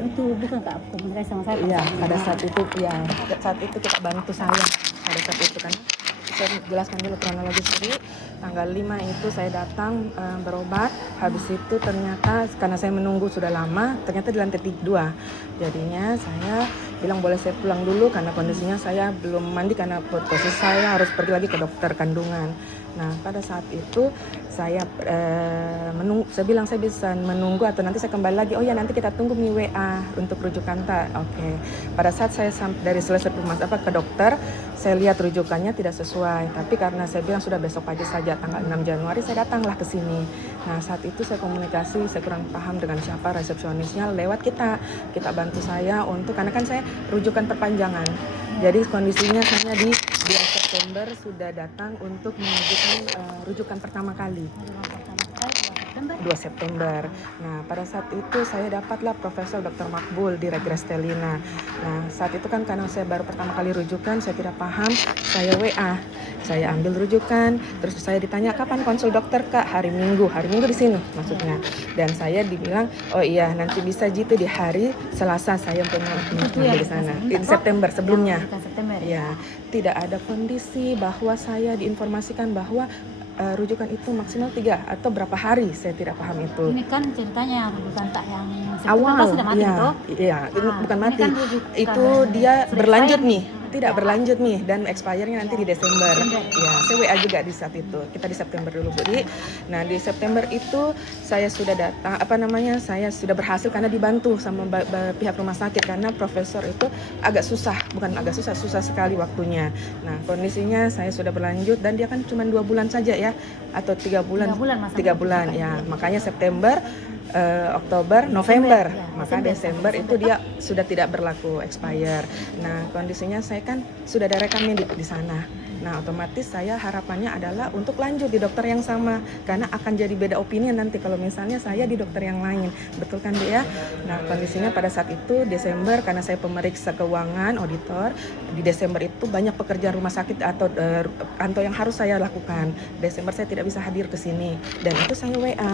Itu bukan Kak komunikasi sama saya. Iya, pada saat itu kita bantu saya pada saat itu kan. Saya jelaskan dulu kronologis. Jadi tanggal 5 itu saya datang berobat. Habis itu ternyata karena saya menunggu sudah lama, ternyata di lantai 2. Jadinya saya bilang boleh saya pulang dulu karena kondisinya saya belum mandi karena posisi saya harus pergi lagi ke dokter kandungan. Nah, pada saat itu saya saya bilang saya bisa menunggu atau nanti saya kembali lagi. Oh ya, nanti kita tunggu WA untuk rujukan tak. Oke. Pada saat saya dari selesai ke dokter, saya lihat rujukannya tidak sesuai. Tapi karena saya bilang sudah besok pagi saja tanggal 6 Januari saya datanglah ke sini. Nah, saat itu saya komunikasi, saya kurang paham dengan siapa resepsionisnya lewat kita bantu saya untuk karena kan saya rujukan perpanjangan. Jadi kondisinya saya di 2 September sudah datang untuk mengajukan rujukan pertama kali. 2 September. Nah, pada saat itu saya dapatlah Profesor Dr. Makbul di Regres Telina. Nah, saat itu kan karena saya baru pertama kali rujukan, saya tidak paham, saya WA. Saya ambil rujukan, terus saya ditanya kapan konsul dokter Kak? Hari Minggu di sini maksudnya. Dan saya dibilang, oh iya nanti bisa gitu di hari Selasa saya punya di sana. Di September sebelumnya. Ya, tidak ada kondisi bahwa saya diinformasikan bahwa rujukan itu maksimal 3 atau berapa hari, saya tidak paham itu. Ini kan ceritanya rujukan tak yang awal, sudah mati toh? Iya, bukan mati. Kan Itu dia berlanjut nih. Tidak berlanjut nih dan expire-nya nanti di Desember. Ya, saya WA juga di saat itu. Kita di September dulu, Budi. Nah, di September itu saya sudah datang, saya sudah berhasil karena dibantu sama pihak rumah sakit karena profesor itu susah sekali waktunya. Nah, kondisinya saya sudah berlanjut dan dia kan cuma 2 bulan saja ya atau 3 bulan. 3 bulan ya. Makanya September, Oktober, November, maka Desember itu dia sudah tidak berlaku expire. Nah, kondisinya saya kan sudah ada rekamnya di sana. Nah, otomatis saya harapannya adalah untuk lanjut di dokter yang sama karena akan jadi beda opini nanti kalau misalnya saya di dokter yang lain. Betul kan, dia? Nah, kondisinya pada saat itu Desember karena saya pemeriksa keuangan, auditor, di Desember itu banyak pekerjaan rumah sakit atau yang harus saya lakukan. Desember saya tidak bisa hadir ke sini dan itu saya WA.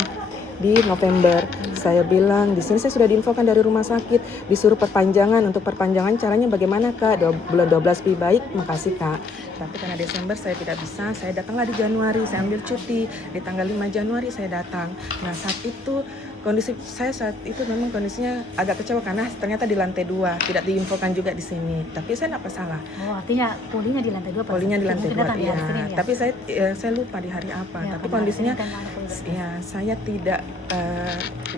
Di November saya bilang di sini saya sudah diinfokan dari rumah sakit disuruh perpanjangan. Untuk perpanjangan caranya bagaimana Kak? Bulan 12 lebih baik, makasih Kak. Tapi karena Desember saya tidak bisa, saya datanglah di Januari, saya ambil cuti di tanggal 5 Januari saya datang. Nah, saat itu kondisi saya saat itu memang kondisinya agak kecewa karena ternyata di lantai 2 tidak diinfokan juga di sini. Tapi saya tidak masalah. Oh, artinya polinya di lantai 2. Polinya di lantai 2 ya. Tapi saya lupa di hari apa. Ya, tapi kondisinya ya saya tidak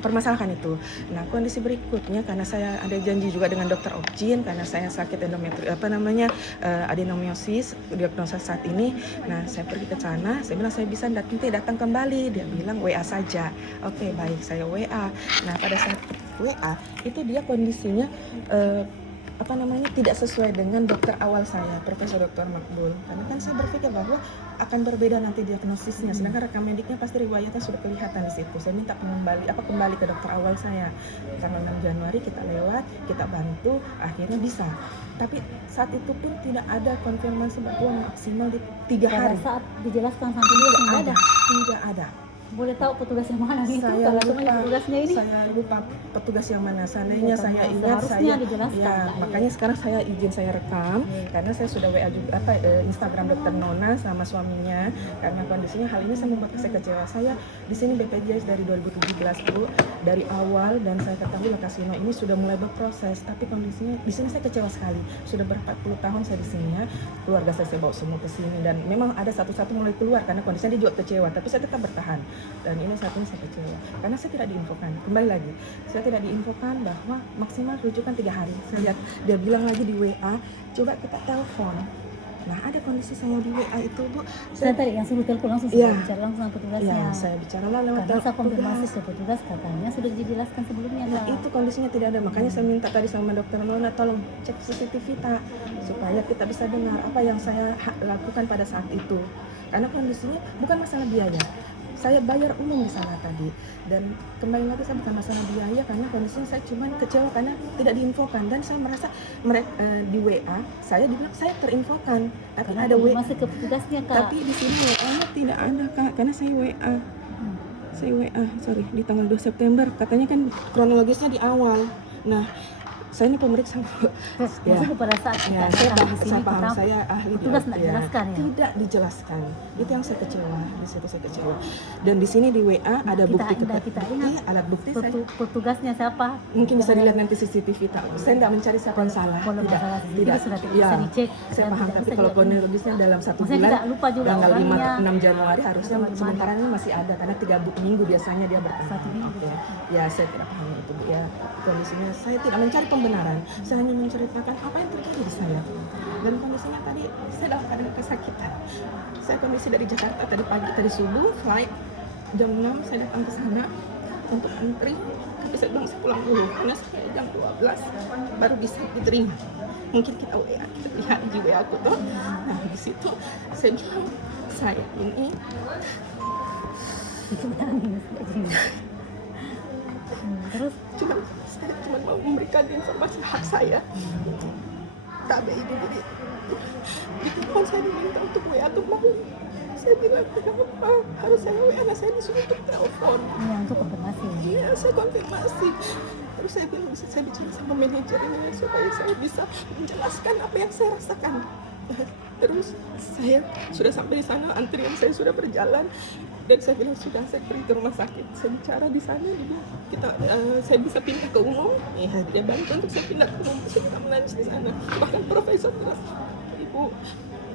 permasalahkan itu. Nah, kondisi berikutnya karena saya ada janji juga dengan dokter Objin karena saya sakit adenomiosis diagnosa saat ini. Nah, saya pergi ke sana, saya bilang saya bisa nanti datang kembali. Dia bilang WA saja. Oke, baik, saya WA. Nah, pada saat WA itu dia kondisinya tidak sesuai dengan dokter awal saya, Profesor Dr. Makbul. Karena kan saya berpikir bahwa akan berbeda nanti diagnosisnya, sedangkan rekam mediknya pasti riwayatnya sudah kelihatan di situ. Saya minta kembali ke dokter awal saya. Tanggal 6 Januari kita lewat, kita bantu, akhirnya bisa. Tapi saat itu pun tidak ada konfirmasi bahwa maksimal di 3 hari. Saat dijelaskan sampai dia tidak ada. Boleh tahu petugas yang mana itu? Saya lupa petugasnya ini. Saya lupa petugas yang mana. Seandainya saya ingat makanya sekarang saya izin saya rekam karena saya sudah WA juga Instagram Dokter Nona sama suaminya karena kondisinya hal ini saya membuat saya kecewa. Saya di sini BPJS dari 2017 Bu, dari awal dan saya ketahui Lakasino ini sudah mulai berproses, tapi kondisinya di sini saya kecewa sekali. Sudah ber-40 tahun saya di sini ya. Keluarga saya bawa semua ke sini dan memang ada satu-satu mulai keluar karena kondisinya dia juga kecewa, tapi saya tetap bertahan. Dan ini saat ini saya kecewa karena saya tidak diinfokan. Kembali lagi, saya tidak diinfokan bahwa maksimal rujukan 3 hari. Saya lihat dia bilang lagi di WA, coba kita telepon. Nah, ada kondisi saya di WA itu Bu. Saya tadi yang suruh telepon langsung bicara langsung sama petugasnya. Iya, saya bicaralah lewat telepon. Saya konfirmasi ke petugas katanya sudah dijelaskan sebelumnya. Nah, itu kondisinya tidak ada. Makanya saya minta tadi sama dokter Nona tolong cek CCTV supaya kita bisa dengar apa yang saya lakukan pada saat itu. Karena kondisinya bukan masalah biaya. Saya bayar umum di sana tadi dan kembali lagi saya bukan masalah biaya karena kondisinya saya cuma kecewa karena tidak diinfokan dan saya merasa di WA saya dibilang saya terinfokan tapi karena ada WA masih ke petugasnya Kak. Tapi di sini WA-nya tidak ada Kak karena saya WA di tanggal 2 September katanya kan kronologisnya di awal. Nah, saya ini pemeriksa. Maksudnya pada saat kita saya di sini saya paham, kita saya ahli di petugas waktu nggak jelaskan ya. Tidak dijelaskan. Itu yang saya kecewa. Di situ saya kecewa. Dan di sini di WA ada bukti kita ingat alat bukti saya. petugasnya siapa? Mungkin bisa dilihat nanti CCTV. Saya tidak mencari siapa yang salah. Kalau Tidak, masalah CCTV tidak. sudah tidak Ya, bisa dicek. saya paham. Tapi kalau kronologisnya dalam 1 Maksudnya bulan, tidak lupa juga tanggal orangnya. 6 Januari harusnya sementara ini masih ada karena 3 minggu biasanya dia bertahan. 1 minggu. Oke. Ya, saya tidak paham itu. Ya, kondisinya saya tidak mencari pembenaran. Saya hanya menceritakan apa yang terjadi di saya. Dan kondisinya tadi saya dalam keadaan kesakitan. Saya kondisi dari Jakarta tadi pagi, tadi subuh, flight jam 6 saya datang ke sana untuk antri. Tapi saya bilang saya pulang dulu karena saya jam 12 baru bisa diterima. Mungkin kita WA, kita lihat di WA aku tuh. Nah, di situ saya bilang saya ini Itu nangis. Terus saya cuma mau memberikan informasi hak saya. Tapi itu jadi di telepon saya diminta untuk WA tuh mau. Saya bilang kenapa harus saya WA? Nah, saya disuruh untuk telepon. ini untuk konfirmasi. Iya, saya konfirmasi. Terus saya bilang bisa saya bicara sama manajer ini supaya saya bisa menjelaskan apa yang saya rasakan. Terus saya sudah sampai di sana, antrian saya sudah berjalan. Dan saya bilang sudah saya pergi ke rumah sakit. Saya bicara di sana, dia bilang saya bisa pindah ke umum. Ya, dia bantu untuk saya pindah ke umum. Saya tidak menangis di sana. Bahkan profesor bilang, Ibu,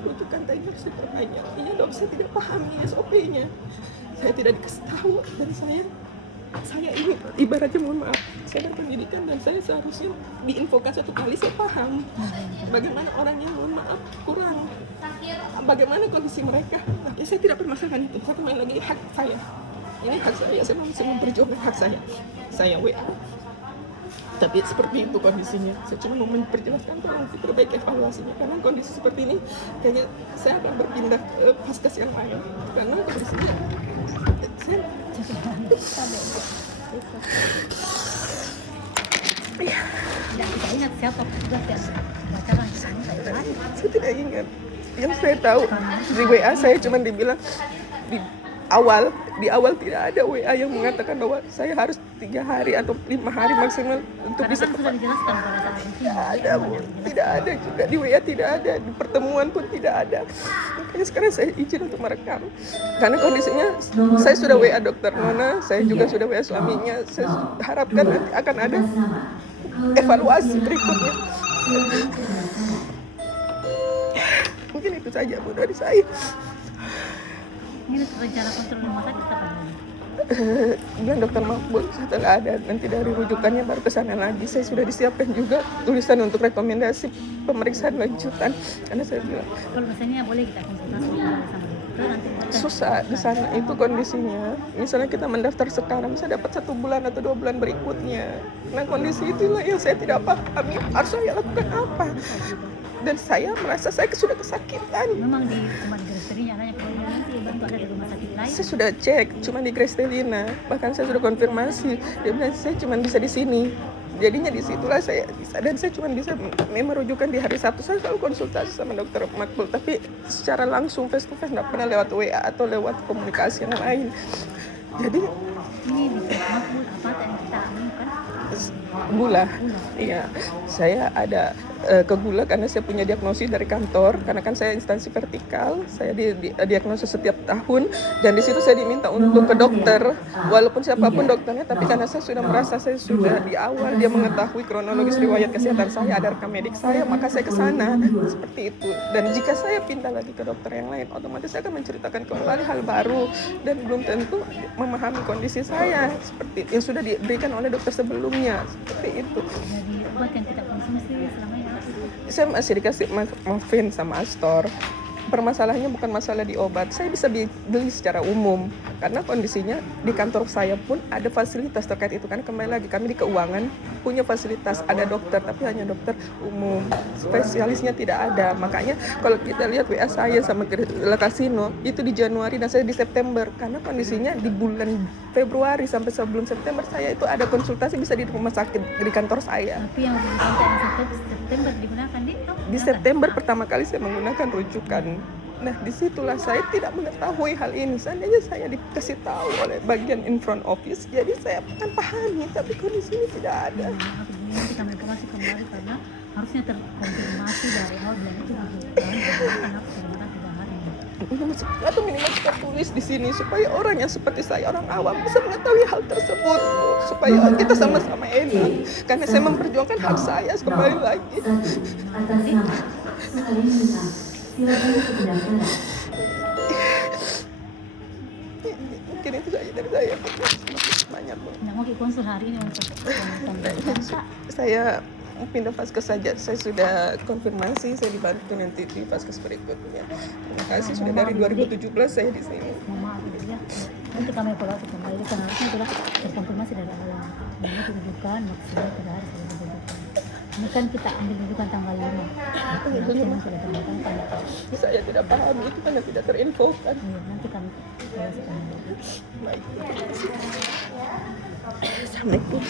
rujukan tadi harus diperbanyak. Iya dok, saya tidak pahami SOP-nya. Saya tidak dikasih tahu dan saya ini ibaratnya mohon maaf, saya berpendidikan dan saya seharusnya diinfokan 1 kali saya paham bagaimana orangnya mohon maaf kurang, bagaimana kondisi mereka. Nah, saya tidak permasalahkan itu. Saya kembali lagi hak saya. Ini hak saya masih memperjuangkan hak saya. Saya WA. Tapi seperti itu kondisinya. Saya cuma mau memperjelaskan tolong diperbaiki evaluasinya karena kondisi seperti ini kayaknya saya akan berpindah ke vaskes yang lain karena kondisinya saya Tidak kita ingat siapa petugas yang bacaan di sini. saya tidak ingat. Yang saya tahu di WA saya cuma dibilang di awal tidak ada WA yang mengatakan bahwa saya harus 3 hari atau 5 hari maksimal untuk Karena bisa kan sudah dijelaskan pada saat itu. tidak ada juga di WA, tidak ada di pertemuan pun tidak ada. Makanya sekarang saya izin untuk merekam karena kondisinya saya sudah WA dokter Nona, saya juga sudah WA suaminya. Saya harapkan nanti akan ada evaluasi berikutnya. Mungkin itu saja Bu dari saya. Ini rencana kontrol rumah sakit kapan? Bilang dokter Makbul setelah ada nanti dari rujukannya baru ke sana lagi. Saya sudah disiapkan juga tulisan untuk rekomendasi pemeriksaan lanjutan karena saya bilang Kalau misalnya boleh kita konsultasi sama dokter nanti susah di sana itu kondisinya. Misalnya kita mendaftar sekarang saya dapat 1 bulan atau 2 bulan berikutnya. Nah kondisi itulah yang saya tidak pahami harus saya lakukan apa. Dan saya merasa saya sudah kesakitan. memang cuma di Gresterinya anaknya kalau nanti bantu ada di rumah sakit lain. Saya sudah cek, cuma di Grestelina. Bahkan saya sudah konfirmasi. Dia bilang saya cuma bisa di sini. Jadinya di situlah saya bisa. Dan saya cuma bisa memang rujukan di hari Sabtu. Saya selalu konsultasi sama dokter Makbul. Tapi secara langsung face to face nggak pernah lewat WA atau lewat komunikasi yang lain. Jadi Ini di Makbul apa yang kita amankan? gula. Iya, saya ada ke gula karena saya punya diagnosis dari kantor. Karena kan saya instansi vertikal, saya diagnosis setiap tahun dan di situ saya diminta untuk ke dokter, walaupun siapapun dokternya. Tapi karena saya sudah merasa saya sudah di awal dia mengetahui kronologis riwayat kesehatan saya, ada rekam medik saya, maka saya ke sana seperti itu. Dan jika saya pindah lagi ke dokter yang lain, otomatis saya akan menceritakan kembali hal baru dan belum tentu memahami kondisi saya seperti yang sudah diberikan oleh dokter sebelumnya. Seperti itu. Dari obat yang kita konsumsi selama ini apa itu? Saya masih dikasih morfin sama Astor. Permasalahannya bukan masalah di obat. Saya bisa beli secara umum karena kondisinya di kantor saya pun ada fasilitas terkait itu. Kan kembali lagi kami di keuangan punya fasilitas, ada dokter tapi hanya dokter umum, spesialisnya tidak ada. Makanya kalau kita lihat WA saya sama Kasino itu di Januari dan saya di September karena kondisinya di bulan Februari sampai sebelum September saya itu ada konsultasi bisa di rumah sakit di kantor saya. Tapi yang di September digunakan Di September pertama kali saya menggunakan rujukan. Nah, disitulah saya tidak mengetahui hal ini. Seandainya saya dikasih tahu oleh bagian in front office, jadi saya akan pahami. Tapi kondisi ini tidak ada. Nanti hari karena harusnya terkonfirmasi dari awal dan itu rujukan kenapa ternyata 3 hari. Atau minimal kita tulis di sini supaya orang yang seperti saya, orang awam, bisa mengetahui hal tersebut, supaya kita sama-sama enak. Karena saya memperjuangkan hak saya kembali lagi. Atas nama Kalimantan, silakan ke pendaftaran. Mungkin itu saja dari saya. Banyak Bu. Nggak mau ke konsul hari ini untuk Saya pindah vaskes saja. Saya sudah konfirmasi, saya dibantu nanti di vaskes berikutnya. Terima kasih sudah dari 2017 saya di sini. mohon maaf gitu ya. Nanti kami evaluasi kembali karena harusnya sudah terkonfirmasi dari awal. Dan itu rujukan maksimal 3 hari sudah rujukan. Ini kan kita ambil rujukan tanggal 5. Itu memang sudah terdatangkan. Saya tidak paham itu karena tidak terinfokan. Iya, nanti kami evaluasi kembali. Baik. Assalamualaikum.